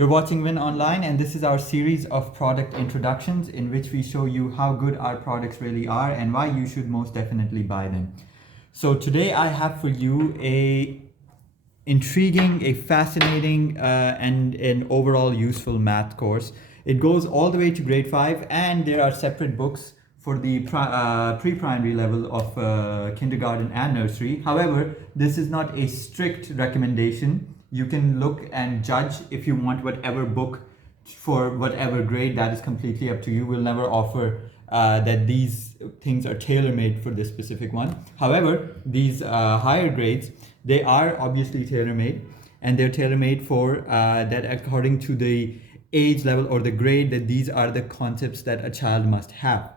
You're watching Win Online, and this is our series of product introductions in which we show you how good our products really are and why you should most definitely buy them. So today I have for you a intriguing, a fascinating, and an overall useful math course. It goes all the way to grade 5, and there are separate books for the pre-primary level of kindergarten and nursery. However, this is not a strict recommendation. You can look and judge if you want whatever book for whatever grade. That is completely up to you. We'll never offer that these things are tailor-made for this specific one. However, these higher grades, they are obviously tailor-made, and they're tailor-made for that according to the age level or the grade, that these are the concepts that a child must have.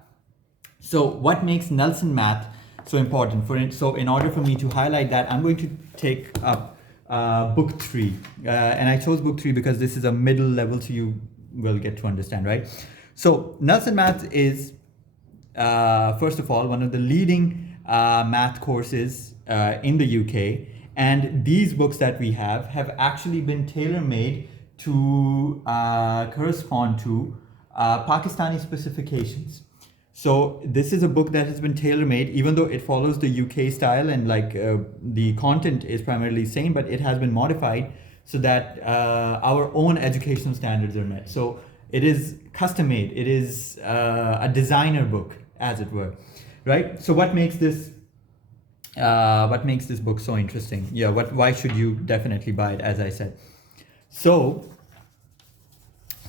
So what makes Nelson Math so important? So in order for me to highlight that, I'm going to take up book 3. And I chose book 3 because this is a middle level, so you will get to understand, right? So Nelson Math is, first of all, one of the leading math courses in the UK. And these books that we have actually been tailor-made to correspond to Pakistani specifications. So this is a book that has been tailor-made, even though it follows the UK style and the content is primarily same, but it has been modified so that our own educational standards are met. So it is custom-made. It is a designer book, as it were, right? So what makes this book so interesting? Yeah, why should you definitely buy it, as I said? So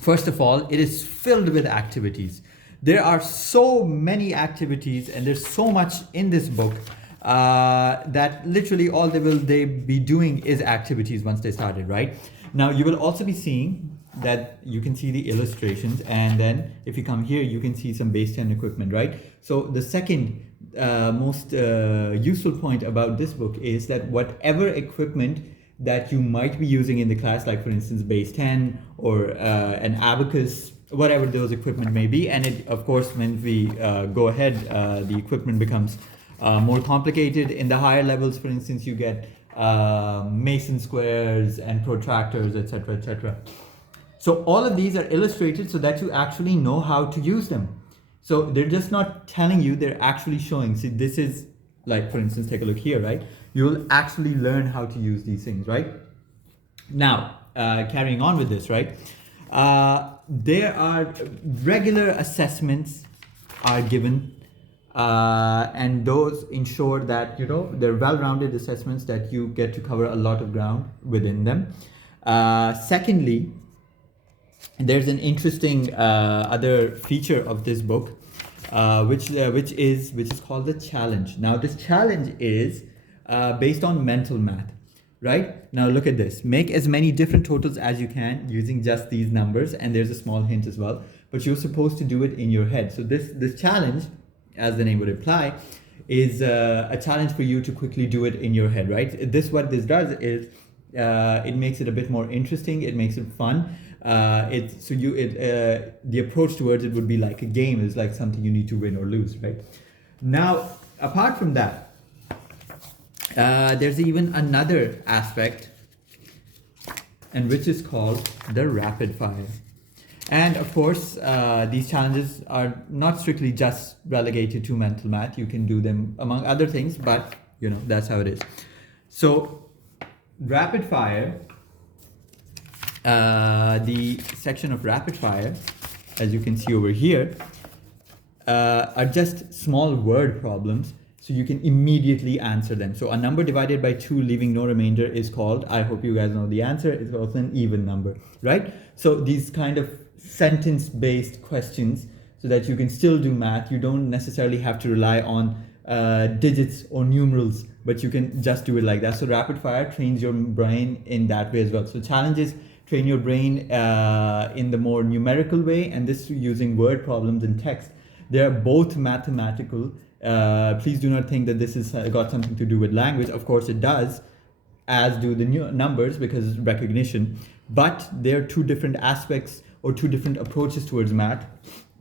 first of all, it is filled with activities. There are so many activities, and there's so much in this book that literally all they be doing is activities once they started, right? Now you will also be seeing that you can see the illustrations, and then if you come here, you can see some base 10 equipment, right? So the second most useful point about this book is that whatever equipment that you might be using in the class, like for instance base 10 or an abacus, whatever those equipment may be, and it, of course, when we go ahead, the equipment becomes more complicated. In the higher levels, for instance, you get Mason squares and protractors, etc., etc. So all of these are illustrated so that you actually know how to use them. So they're just not telling you, they're actually showing. See, this is like, for instance, take a look here, right? You will actually learn how to use these things, right? Now, carrying on with this, right? There are regular assessments are given, and those ensure that, they're well-rounded assessments that you get to cover a lot of ground within them. Secondly, there's an interesting other feature of this book, which is called the challenge. Now, this challenge is based on mental math. Right? Now look at this. Make as many different totals as you can using just these numbers, and there's a small hint as well, but you're supposed to do it in your head. So this challenge, as the name would imply, is a challenge for you to quickly do it in your head, right? What this does is it makes it a bit more interesting. It makes it fun. The approach towards it would be like a game. It's like something you need to win or lose, right? Now, apart from that, there's even another aspect, and which is called the rapid fire. And of course, these challenges are not strictly just relegated to mental math. You can do them among other things, but that's how it is. So rapid fire, the section of rapid fire, as you can see over here, are just small word problems. So you can immediately answer them. So a number divided by 2 leaving no remainder is called, I hope you guys know the answer, it's also an even number, right? So these kind of sentence-based questions, so that you can still do math. You don't necessarily have to rely on digits or numerals, but you can just do it like that. So rapid fire trains your brain in that way as well. So challenges train your brain in the more numerical way, and this using word problems and text. They are both mathematical. Please do not think that this has got something to do with language. Of course it does, as do the numbers, because it's recognition. But there are two different aspects or two different approaches towards math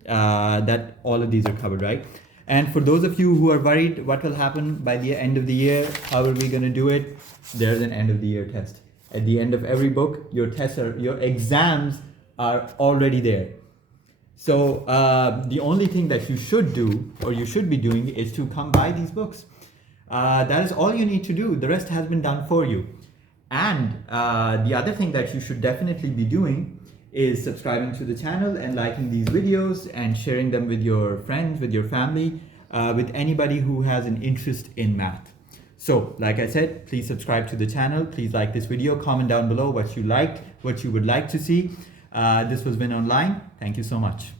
that all of these are covered, right? And for those of you who are worried what will happen by the end of the year, how are we going to do it? There's an end of the year test. At the end of every book, your tests are, your exams are already there. So the only thing that you should do, or you should be doing, is to come buy these books. That is all you need to do. The rest has been done for you. And the other thing that you should definitely be doing is subscribing to the channel and liking these videos and sharing them with your friends, with your family, with anybody who has an interest in math. So, like I said, please subscribe to the channel. Please like this video. Comment down below what you liked, what you would like to see. This was Win Online. Thank you so much.